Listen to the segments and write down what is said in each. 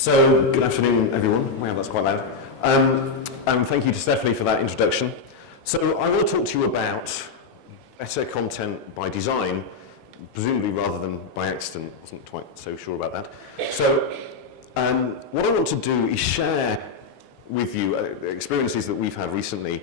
So, good afternoon, everyone. Wow, that's quite loud. And thank you to Stephanie for that introduction. So, I want to talk to you about better content by design, presumably rather than by accident. I wasn't quite so sure about that. So, what I want to do is share with you experiences that we've had recently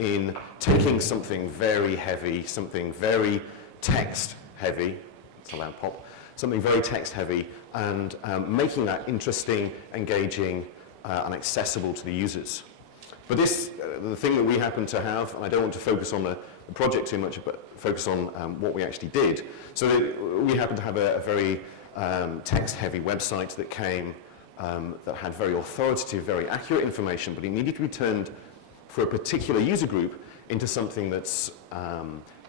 in taking something very heavy, something very text-heavy, it's a loud pop, something very text-heavy, and making that interesting, engaging, and accessible to the users. But this, the thing that we happen to have, and I don't want to focus on the project too much, but focus on what we actually did. So we happen to have a very text-heavy website that came, that had very authoritative, very accurate information, but it needed to be turned for a particular user group into something that's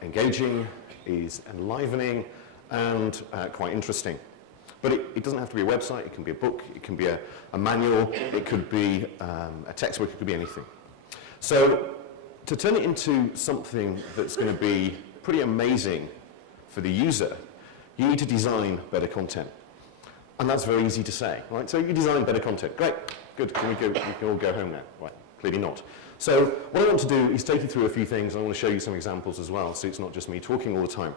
engaging, is enlivening, and quite interesting. But it doesn't have to be a website, it can be a book, it can be a manual, it could be a textbook, it could be anything. So to turn it into something that's going to be pretty amazing for the user, you need to design better content. And that's very easy to say, right? So you design better content. Great, good, we can all go home now. Right, clearly not. So what I want to do is take you through a few things. I want to show you some examples as well, so it's not just me talking all the time.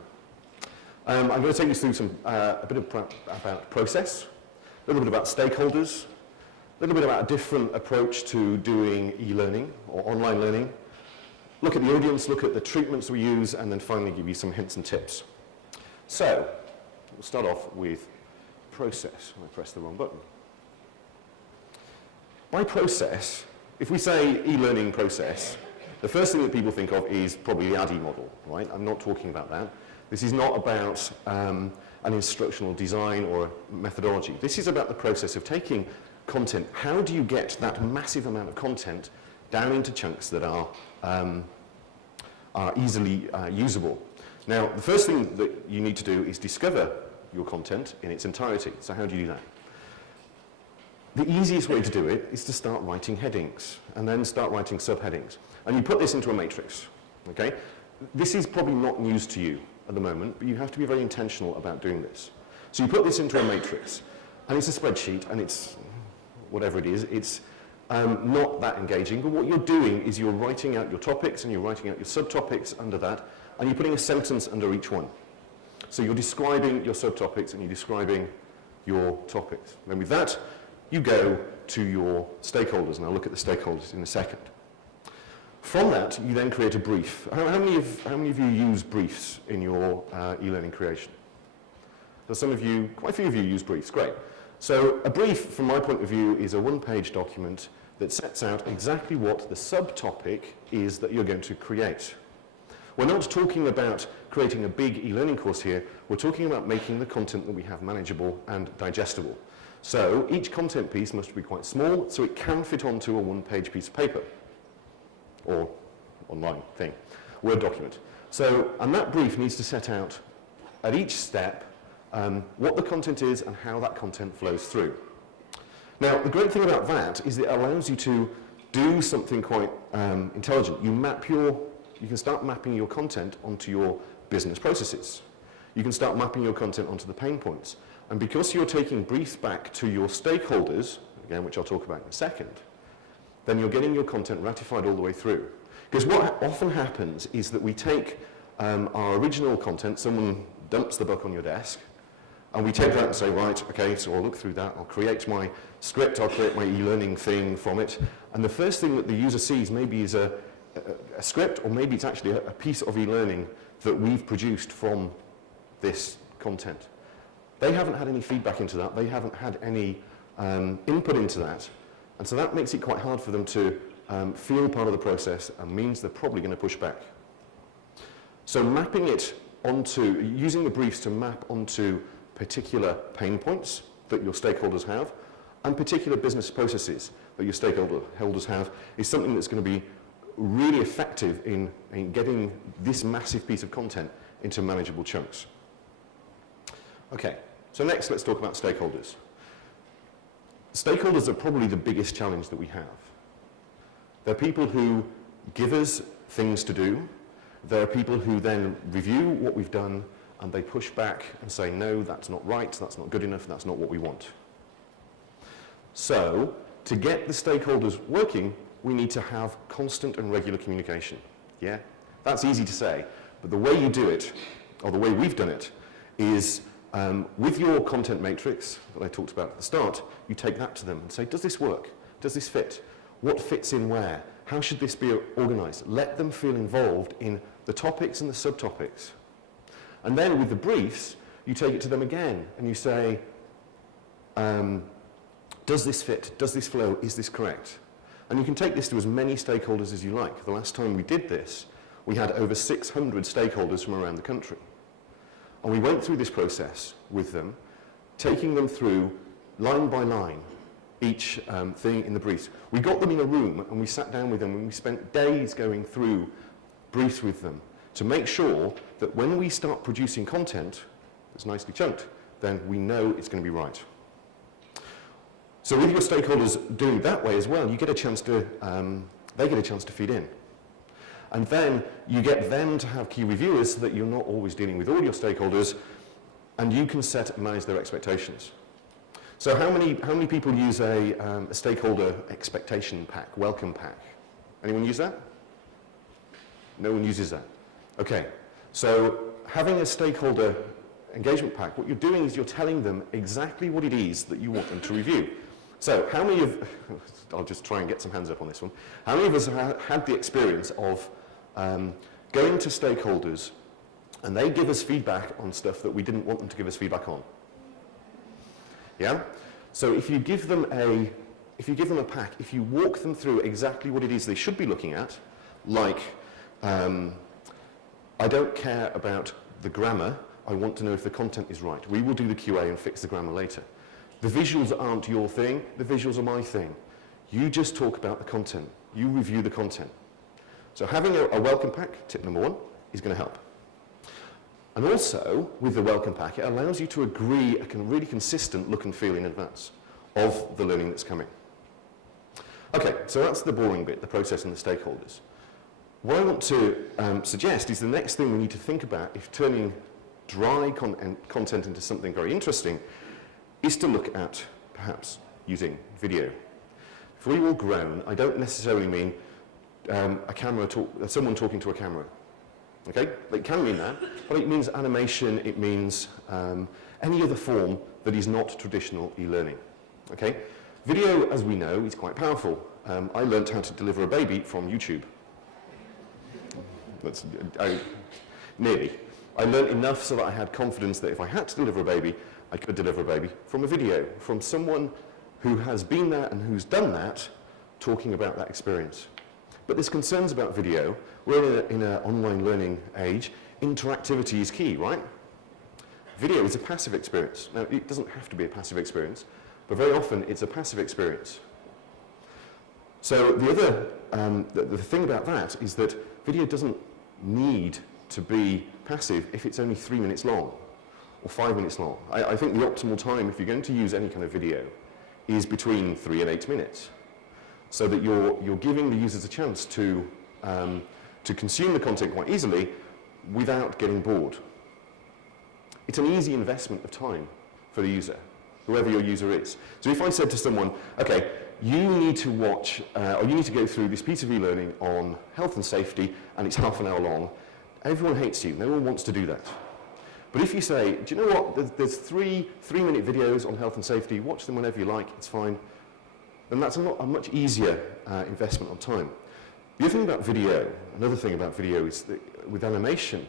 I'm going to take you through a bit about process, a little bit about stakeholders, a little bit about a different approach to doing e-learning or online learning, look at the audience, look at the treatments we use, and then finally give you some hints and tips. So, we'll start off with process. I pressed the wrong button. By process, if we say e-learning process, the first thing that people think of is probably the ADDIE model, right? I'm not talking about that. This is not about an instructional design or a methodology. This is about the process of taking content. How do you get that massive amount of content down into chunks that are easily usable? Now, the first thing that you need to do is discover your content in its entirety. So how do you do that? The easiest way to do it is to start writing headings and then start writing subheadings. And you put this into a matrix, okay? This is probably not news to you at the moment, but you have to be very intentional about doing this. So you put this into a matrix, and it's a spreadsheet, and it's whatever it is, it's not that engaging, but what you're doing is you're writing out your topics and you're writing out your subtopics under that, and you're putting a sentence under each one. So you're describing your subtopics and you're describing your topics. And with that, you go to your stakeholders, and I'll look at the stakeholders in a second. From that, you then create a brief. How many of you use briefs in your e-learning creation? So some of you, quite a few of you use briefs, great. So a brief, from my point of view, is a one-page document that sets out exactly what the subtopic is that you're going to create. We're not talking about creating a big e-learning course here, we're talking about making the content that we have manageable and digestible. So each content piece must be quite small, so it can fit onto a one-page piece of paper, or online thing, Word document. So, and that brief needs to set out at each step what the content is and how that content flows through. Now, the great thing about that is it allows you to do something quite intelligent. You can start mapping your content onto your business processes. You can start mapping your content onto the pain points. And because you're taking briefs back to your stakeholders, again, which I'll talk about in a second, then you're getting your content ratified all the way through. Because what often happens is that we take our original content, someone dumps the book on your desk, and we take that and say, right, okay, so I'll look through that, I'll create my script, I'll create my e-learning thing from it, and the first thing that the user sees maybe is a script, or maybe it's actually a piece of e-learning that we've produced from this content. They haven't had any feedback into that, they haven't had any input into that, and so that makes it quite hard for them to feel part of the process, and means they're probably going to push back. So mapping it onto, using the briefs to map onto particular pain points that your stakeholders have, and particular business processes that your stakeholders have, is something that's going to be really effective in getting this massive piece of content into manageable chunks. Okay, so next let's talk about stakeholders. Stakeholders are probably the biggest challenge that we have. They're people who give us things to do. They're people who then review what we've done and they push back and say, no, that's not right, that's not good enough, that's not what we want. So, to get the stakeholders working, we need to have constant and regular communication. Yeah? That's easy to say, but the way you do it, or the way we've done it, is with your content matrix that I talked about at the start, you take that to them and say, does this work? Does this fit? What fits in where? How should this be organized? Let them feel involved in the topics and the subtopics. And then with the briefs, you take it to them again and you say, does this fit? Does this flow? Is this correct? And you can take this to as many stakeholders as you like. The last time we did this, we had over 600 stakeholders from around the country. And we went through this process with them, taking them through line by line each thing in the briefs. We got them in a room and we sat down with them and we spent days going through briefs with them to make sure that when we start producing content that's nicely chunked, then we know it's going to be right. So with your stakeholders doing it that way as well, you get a chance to, they get a chance to feed in. And then you get them to have key reviewers so that you're not always dealing with all your stakeholders, and you can set and manage their expectations. So how many people use a stakeholder expectation pack, welcome pack? Anyone use that? No one uses that. Okay, so having a stakeholder engagement pack, what you're doing is you're telling them exactly what it is that you want them to review. So how many of, I'll just try and get some hands up on this one, how many of us have had the experience of going to stakeholders and they give us feedback on stuff that we didn't want them to give us feedback on? Yeah? So if you give them a pack, if you walk them through exactly what it is they should be looking at, like, I don't care about the grammar, I want to know if the content is right. We will do the QA and fix the grammar later. The visuals aren't your thing, the visuals are my thing. You just talk about the content. You review the content. So having a welcome pack, tip number 1, is going to help. And also, with the welcome pack, it allows you to agree a really consistent look and feel in advance of the learning that's coming. Okay, so that's the boring bit, the process and the stakeholders. What I want to suggest is the next thing we need to think about if turning dry content into something very interesting is to look at, perhaps, using video. If we all groan, I don't necessarily mean someone talking to a camera. Okay? It can mean that, but it means animation, it means any other form that is not traditional e-learning. Okay? Video, as we know, is quite powerful. I learnt how to deliver a baby from YouTube. Nearly. I learnt enough so that I had confidence that if I had to deliver a baby, I could deliver a baby from a video, from someone who has been there and who's done that, talking about that experience. But there's concerns about video. We're in an online learning age. Interactivity is key, right? Video is a passive experience. Now, it doesn't have to be a passive experience, but very often it's a passive experience. So the other, the thing about that is that video doesn't need to be passive if it's only 3 minutes long or 5 minutes long. I think the optimal time, if you're going to use any kind of video, is between 3 and 8 minutes, so that you're giving the users a chance to consume the content quite easily without getting bored. It's an easy investment of time for the user, whoever your user is. So if I said to someone, okay, you need to watch, or you need to go through this piece of e-learning on health and safety, and it's half an hour long, everyone hates you. No one wants to do that. But if you say, do you know what, there's three-minute videos on health and safety, watch them whenever you like, it's fine, then that's a much easier investment of time. The other thing about video, another thing about video is that with animation,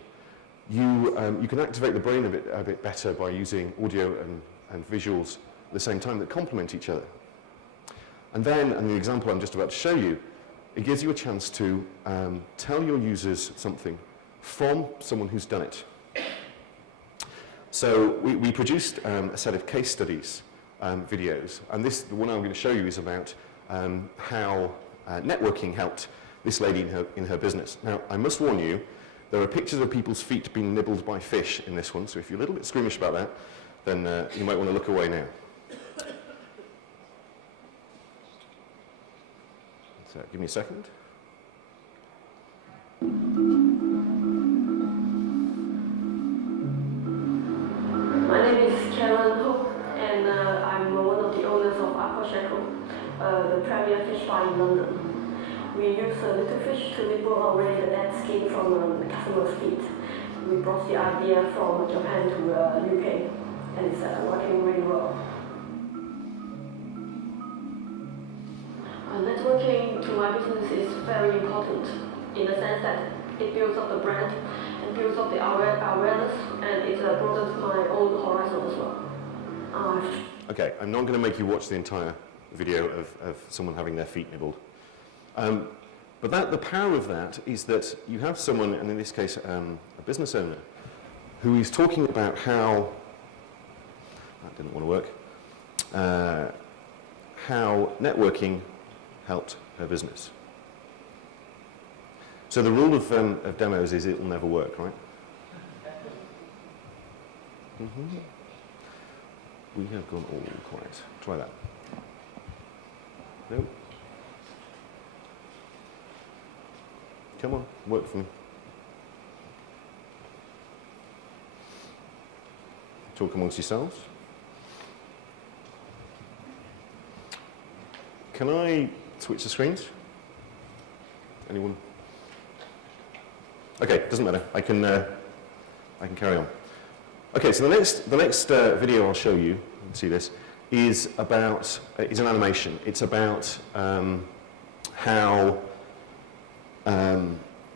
you can activate the brain a bit better by using audio and visuals at the same time that complement each other. And then, and the example I'm just about to show you, it gives you a chance to tell your users something from someone who's done it. So we produced a set of case studies videos, and the one I'm going to show you is about how networking helped this lady in her business. Now, I must warn you, there are pictures of people's feet being nibbled by fish in this one, so if you're a little bit squeamish about that, then you might want to look away now. So, give me a second. My name is Karen Hope, and I'm one of the owners of Aquashare. the premier fish bar in London. We use little fish to remove away the dead skin from the customer's feet. We brought the idea from Japan to UK, and it's working really well. Networking to my business is very important in the sense that it builds up the brand and builds up the awareness, and it broadens my own horizon as well. Okay, I'm not going to make you watch the entire video of someone having their feet nibbled. But the power of that is that you have someone, and in this case a business owner, who is talking about how, that didn't want to work, how networking helped her business. So the rule of demos is it will never work, right? Mm-hmm. We have gone all quiet. Try that. Nope. Come on, work for me. Talk amongst yourselves. Can I switch the screens? Anyone? Okay, doesn't matter. I can carry on. Okay, so the next video I'll show you, see this, is an animation. It's about how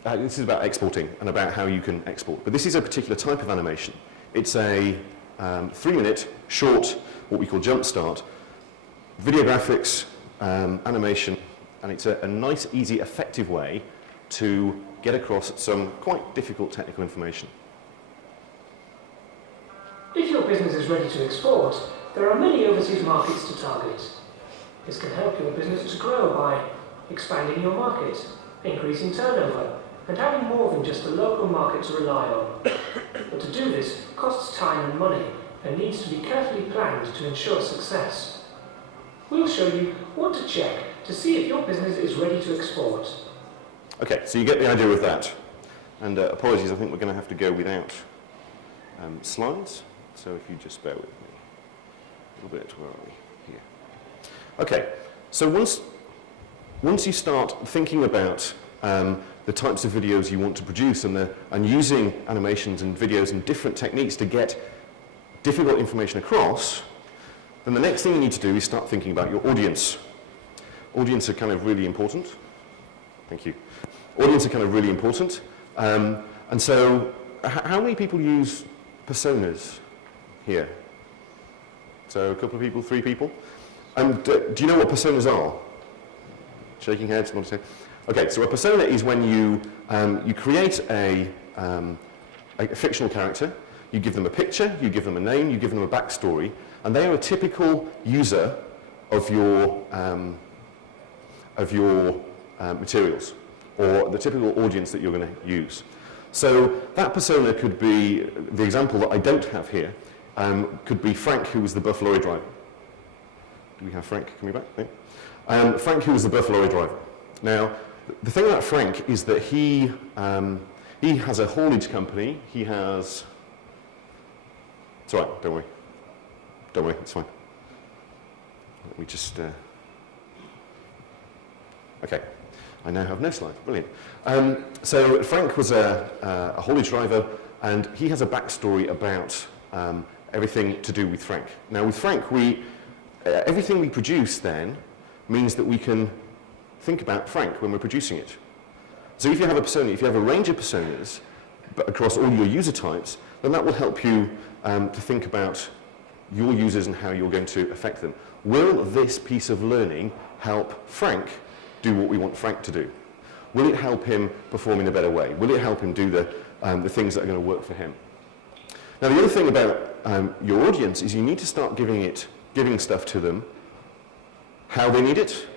this is about exporting and about how you can export. But this is a particular type of animation. It's a 3-minute short, what we call jump start, video graphics, animation, and it's a nice, easy, effective way to get across some quite difficult technical information. If your business is ready to export, there are many overseas markets to target. This can help your business to grow by expanding your market, increasing turnover, and having more than just a local market to rely on. But to do this costs time and money and needs to be carefully planned to ensure success. We'll show you what to check to see if your business is ready to export. Okay, so you get the idea of that. And apologies, I think we're going to have to go without slides. So if you just bear with me a little bit, where are we? Here. Okay, so once you start thinking about the types of videos you want to produce and using animations and videos and different techniques to get difficult information across, then the next thing you need to do is start thinking about your audience. Audience are kind of really important. Thank you. Audience are kind of really important. And so how many people use personas here? So a couple of people, 3 people. And do you know what personas are? Shaking heads, not to say. Okay, so a persona is when you create a fictional character, you give them a picture, you give them a name, you give them a backstory, and they are a typical user of your materials, or the typical audience that you're going to use. So that persona could be, the example that I don't have here, could be Frank, who was the bus lorry driver. Do we have Frank coming back? No? Frank, who was the bus lorry driver. Now, the thing about Frank is that he has a haulage company. He has... It's all right, don't worry. Don't worry, it's fine. Let me just... Okay, I now have no slides. Brilliant. So Frank was a haulage driver, and he has a backstory about everything to do with Frank. Now, with Frank, everything we produce then means that we can think about Frank when we're producing it. So if you have a persona, if you have a range of personas across all your user types, then that will help you to think about your users and how you're going to affect them. Will this piece of learning help Frank do what we want Frank to do? Will it help him perform in a better way? Will it help him do the things that are going to work for him? Now, the other thing about your audience is you need to start giving stuff to them how they need it.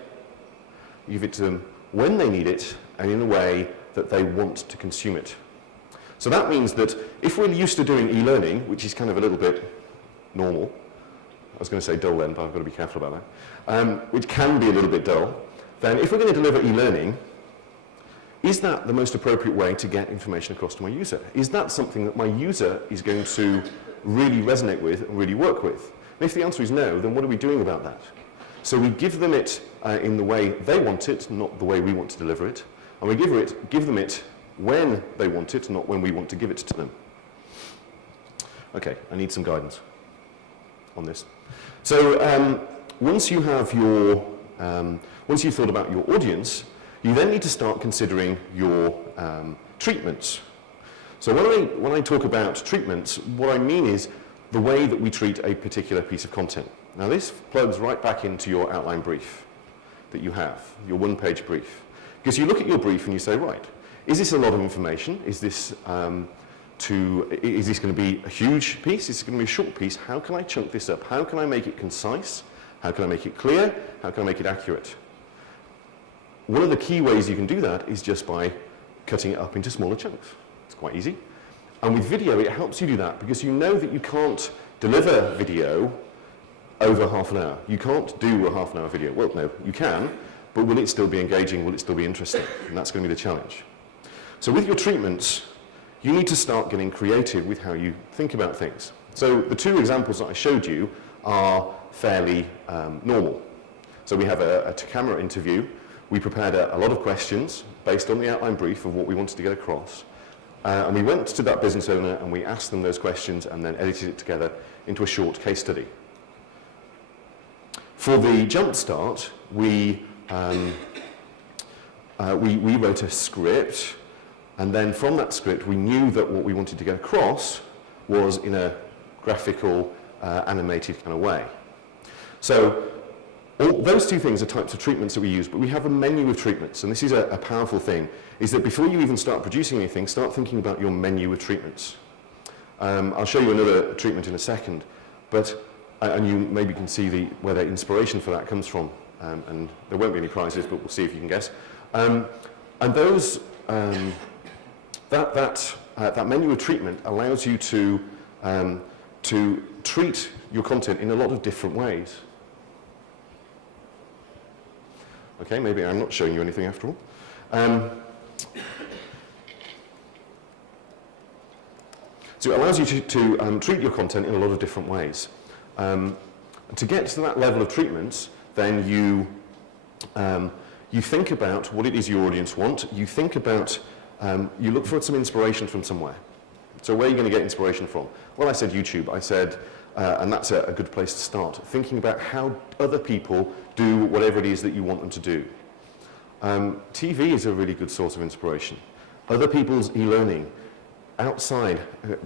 You give it to them when they need it and in a way that they want to consume it. So that means that if we're used to doing e-learning, which is kind of a little bit normal, I was going to say dull then, but I've got to be careful about that, which can be a little bit dull, then if we're going to deliver e-learning, is that the most appropriate way to get information across to my user? Is that something that my user is going to really resonate with and really work with? And if the answer is no, then what are we doing about that? So we give them it in the way they want it, not the way we want to deliver it. And we give them it when they want it, not when we want to give it to them. Okay, I need some guidance on this. So once you've thought about your audience, you then need to start considering your treatments. So when I talk about treatments, what I mean is the way that we treat a particular piece of content. Now this plugs right back into your outline brief that you have, your one-page brief. Because you look at your brief and you say, right, is this a lot of information? Is this going to be a huge piece? Is it going to be a short piece? How can I chunk this up? How can I make it concise? How can I make it clear? How can I make it accurate? One of the key ways you can do that is just by cutting it up into smaller chunks. It's quite easy. And with video, it helps you do that because you know that you can't deliver video over half an hour. You can't do a half an hour video. Well, no, you can, but will it still be engaging? Will it still be interesting? And that's going to be the challenge. So with your treatments, you need to start getting creative with how you think about things. So the two examples that I showed you are fairly normal. So we have a camera interview. We prepared a lot of questions based on the outline brief of what we wanted to get across. And we went to that business owner and we asked them those questions and then edited it together into a short case study. For the jumpstart, we wrote a script, and then from that script we knew that what we wanted to get across was in a graphical, animated kind of way. So those two things are types of treatments that we use, but we have a menu of treatments, and this is a powerful thing, is that before you even start producing anything, start thinking about your menu of treatments. I'll show you another treatment in a second, but and you maybe can see where the inspiration for that comes from, and there won't be any prizes, but we'll see if you can guess. And those that menu of treatment allows you to treat your content in a lot of different ways. Okay, maybe I'm not showing you anything after all. So it allows you to treat your content in a lot of different ways. To get to that level of treatments, then you think about what it is your audience want. You think about, you look for some inspiration from somewhere. So where are you going to get inspiration from? Well, I said YouTube. I said, and that's a good place to start. Thinking about how other people do whatever it is that you want them to do. TV is a really good source of inspiration. Other people's e-learning. Outside,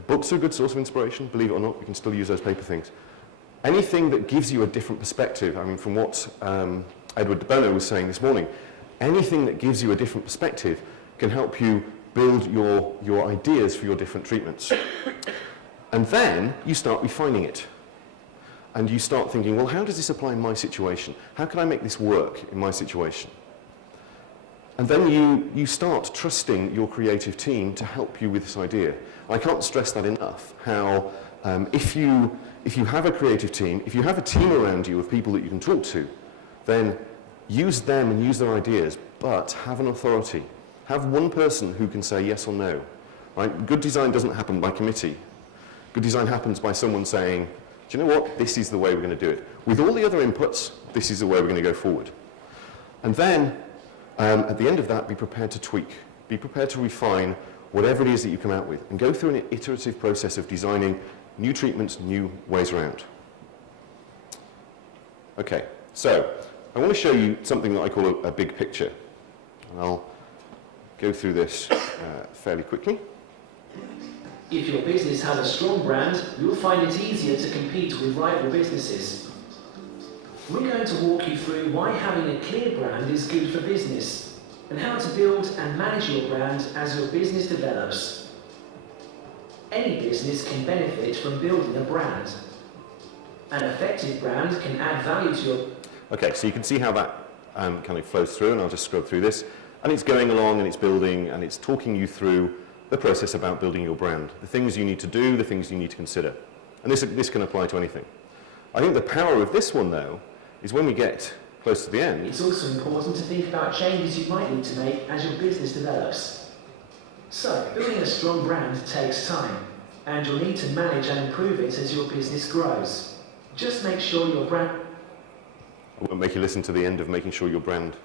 books are a good source of inspiration, believe it or not. We can still use those paper things. Anything that gives you a different perspective, I mean, from what Edward de Bono was saying this morning, anything that gives you a different perspective can help you build your ideas for your different treatments. And then you start refining it. And you start thinking, well, how does this apply in my situation? How can I make this work in my situation? And then you start trusting your creative team to help you with this idea. I can't stress that enough, how if you have a creative team, if you have a team around you of people that you can talk to, then use them and use their ideas, but have an authority. Have one person who can say yes or no. Right? Good design doesn't happen by committee. Good design happens by someone saying, do you know what, this is the way we're going to do it. With all the other inputs, this is the way we're going to go forward. And then, at the end of that, be prepared to tweak. Be prepared to refine whatever it is that you come out with, and go through an iterative process of designing new treatments, new ways around. Okay, so I want to show you something that I call a big picture. And I'll go through this fairly quickly. If your business has a strong brand, you'll find it easier to compete with rival businesses. We're going to walk you through why having a clear brand is good for business, and how to build and manage your brand as your business develops. Any business can benefit from building a brand. An effective brand can add value to your... Okay, so you can see how that kind of flows through, and I'll just scrub through this. And it's going along, and it's building, and it's talking you through the process about building your brand, the things you need to do, the things you need to consider. And this can apply to anything. I think the power of this one, though, is when we get close to the end. It's also important to think about changes you might need to make as your business develops. So, building a strong brand takes time, and you'll need to manage and improve it as your business grows. Just make sure your brand... I won't make you listen to the end of making sure your brand,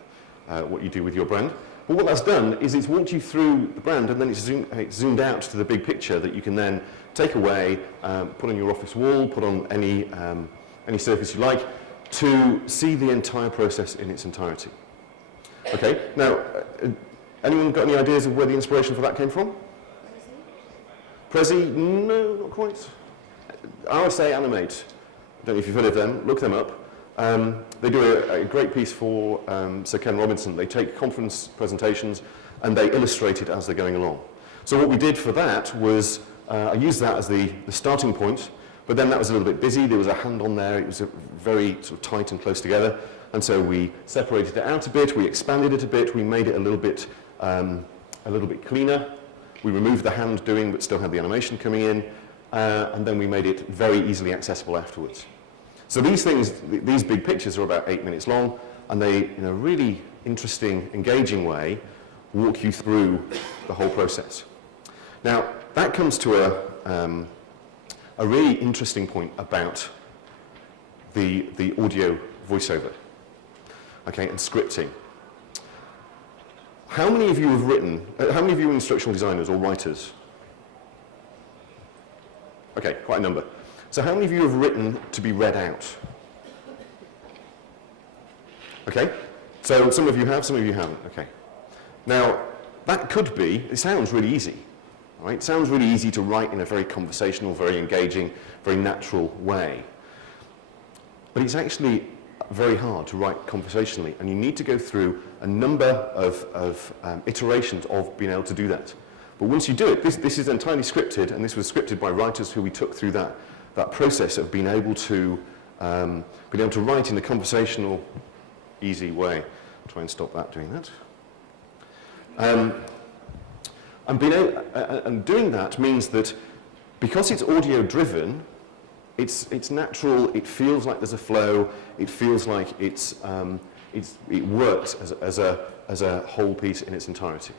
what you do with your brand. But what that's done is it's walked you through the brand, and then it's zoomed out to the big picture that you can then take away, put on your office wall, put on any surface you like, to see the entire process in its entirety. Okay, now, anyone got any ideas of where the inspiration for that came from? Prezi? No, not quite. RSA Animate. I don't know if you've heard of them. Look them up. They do a great piece for Sir Ken Robinson. They take conference presentations and they illustrate it as they're going along. So what we did for that was, I used that as the starting point, but then that was a little bit busy. There was a hand on there. It was very sort of tight and close together. And so we separated it out a bit. We expanded it a bit. We made it a little bit cleaner. We removed the hand doing, but still had the animation coming in. And then we made it very easily accessible afterwards. So these things, these big pictures are about 8 minutes long, and they, in a really interesting, engaging way, walk you through the whole process. Now, that comes to a really interesting point about the audio voiceover, okay, and scripting. How many of you have written, how many of you are instructional designers or writers? Okay, quite a number. So how many of you have written to be read out? Okay, so some of you have, some of you haven't, okay. Now, that could be, it sounds really easy, right? It sounds really easy to write in a very conversational, very engaging, very natural way. But it's actually very hard to write conversationally, and you need to go through a number of iterations of being able to do that. But once you do it, this is entirely scripted, and this was scripted by writers who we took through that process of being able to write in a conversational, easy way. I'll try and stop that doing that. And doing that means that because it's audio driven, it's natural. It feels like there's a flow. It feels like it works as a whole piece in its entirety.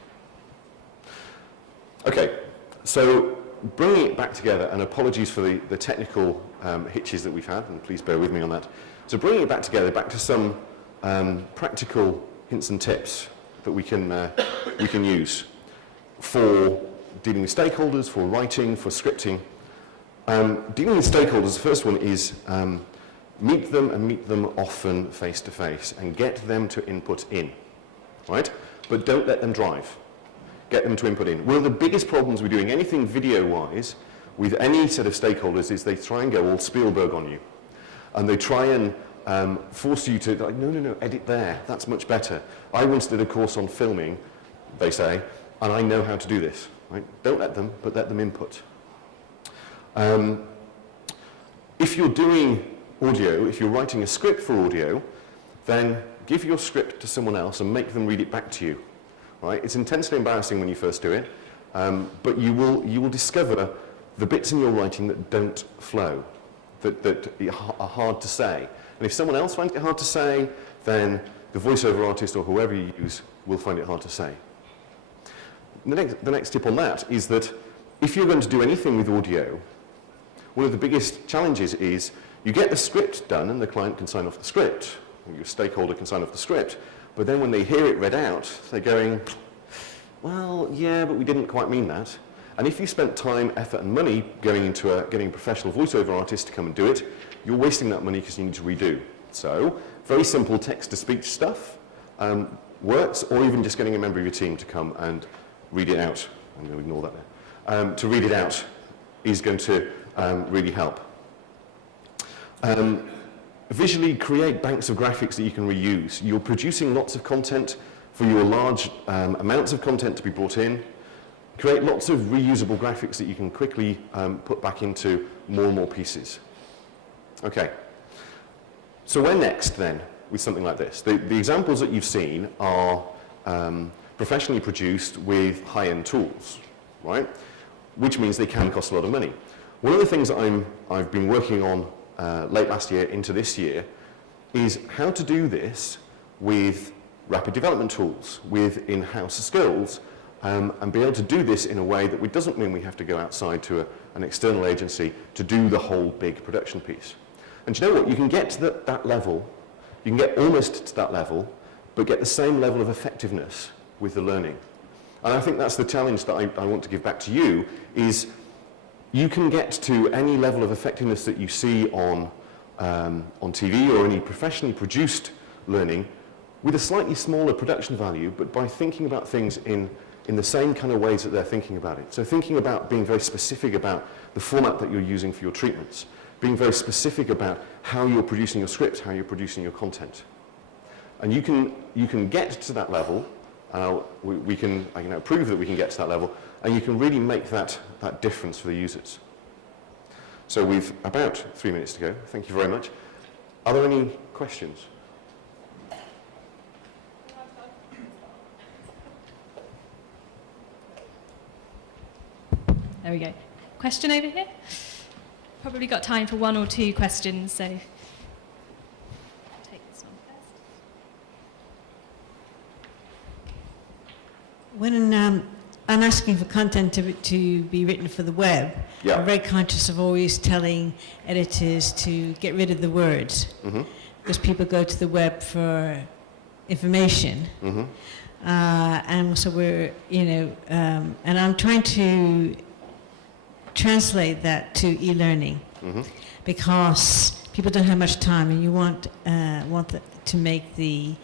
Okay, so bringing it back together, and apologies for the technical hitches that we've had, and please bear with me on that. So bringing it back together, back to some practical hints and tips that we can use for dealing with stakeholders, for writing, for scripting. Dealing with stakeholders, the first one is meet them and meet them often face to face and get them to input in, right? But don't let them drive. Get them to input in. One of the biggest problems with doing anything video-wise with any set of stakeholders is they try and go all Spielberg on you. And they try and force you to, like, no, edit there, that's much better. I once did a course on filming, they say, and I know how to do this. Right? Don't let them, but let them input. If you're doing audio, if you're writing a script for audio, then give your script to someone else and make them read it back to you. Right? It's intensely embarrassing when you first do it, but you will discover the bits in your writing that don't flow, that are hard to say. And if someone else finds it hard to say, then the voiceover artist or whoever you use will find it hard to say. The next tip on that is that if you're going to do anything with audio, one of the biggest challenges is you get the script done and the client can sign off the script, or your stakeholder can sign off the script, but then when they hear it read out, they're going, well, yeah, but we didn't quite mean that. And if you spent time, effort, and money going into getting a professional voiceover artist to come and do it, you're wasting that money because you need to redo. So, very simple text-to-speech stuff works, or even just getting a member of your team to come and read it out. I'm going to ignore that now. To read it out is going to really help. Visually create banks of graphics that you can reuse. You're producing lots of content for your large amounts of content to be brought in. Create lots of reusable graphics that you can quickly put back into more and more pieces. Okay, so where next then with something like this? The examples that you've seen are professionally produced with high-end tools, right? Which means they can cost a lot of money. One of the things that I've been working on late last year into this year is how to do this with rapid development tools, with in-house skills, and be able to do this in a way that doesn't mean we have to go outside to an external agency to do the whole big production piece. And do you know what? You can get to that level You can get almost to that level, but get the same level of effectiveness with the learning. And I think that's the challenge that I want to give back to you, is you can get to any level of effectiveness that you see on TV or any professionally produced learning with a slightly smaller production value, but by thinking about things in the same kind of ways that they're thinking about it. So thinking about being very specific about the format that you're using for your treatments, being very specific about how you're producing your scripts, how you're producing your content. And you can get to that level, I can now prove that we can get to that level, and you can really make that difference for the users. So we've about 3 minutes to go. Thank you very much. Are there any questions? There we go. Question over here? Probably got time for 1 or 2 questions, so take this one first. When I'm asking for content to be written for the web, Yeah. I'm very conscious of always telling editors to get rid of the words, because people go to the web for information. And so we're, and I'm trying to translate that to e-learning, because people don't have much time, and you want to make the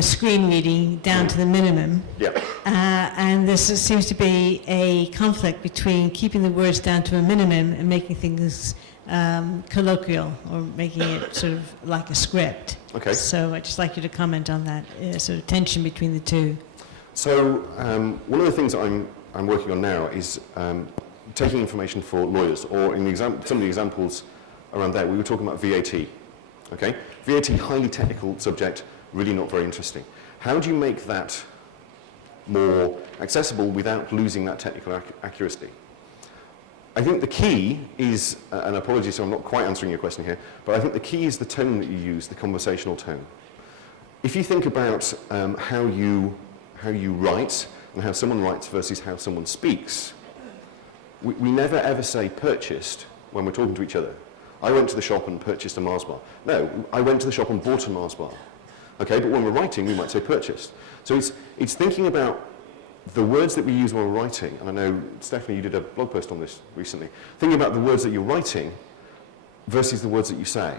screen reading down to the minimum. Yeah. And there seems to be a conflict between keeping the words down to a minimum and making things colloquial, or making it sort of like a script. Okay. So I'd just like you to comment on that sort of tension between the two. So one of the things that I'm working on now is taking information for lawyers, or in some of the examples around there, we were talking about VAT. Okay? VAT, highly technical subject, really not very interesting. How do you make that more accessible without losing that technical accuracy? I think the key is, and apologies if I'm not quite answering your question here, but I think the key is the tone that you use, the conversational tone. If you think about how you write and how someone writes versus how someone speaks, we never ever say purchased when we're talking to each other. I went to the shop and purchased a Mars bar. No, I went to the shop and bought a Mars bar. Okay, but when we're writing, we might say purchased. So it's thinking about the words that we use when we're writing, and I know, Stephanie, you did a blog post on this recently, thinking about the words that you're writing versus the words that you say.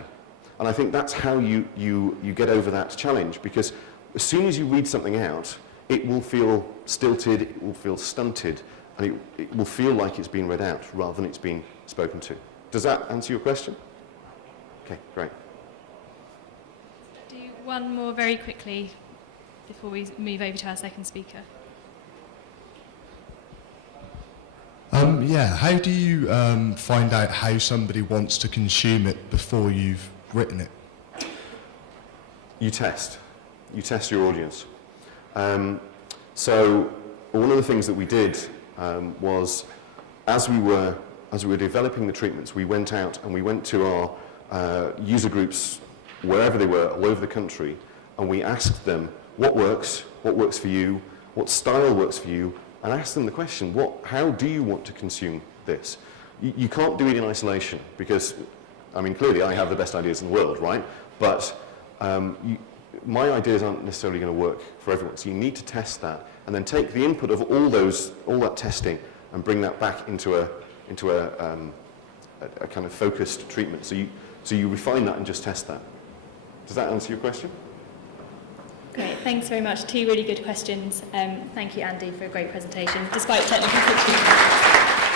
And I think that's how you get over that challenge, because as soon as you read something out, it will feel stilted, it will feel stunted, and it will feel like it's being read out rather than it's being spoken to. Does that answer your question? Okay, great. Do one more very quickly before we move over to our second speaker. How do you find out how somebody wants to consume it before you've written it? You test. You test your audience. So one of the things that we did was, as we were developing the treatments, we went out and we went to our user groups, wherever they were, all over the country, and we asked them what works for you, what style works for you, and asked them the question, how do you want to consume this? You can't do it in isolation, because, I mean, clearly I have the best ideas in the world, right? But my ideas aren't necessarily going to work for everyone, so you need to test that, and then take the input of all that testing and bring that back into a kind of focused treatment. So you refine that and just test that. Does that answer your question? Great, thanks very much. 2 really good questions. Thank you, Andy, for a great presentation, despite technical difficulties.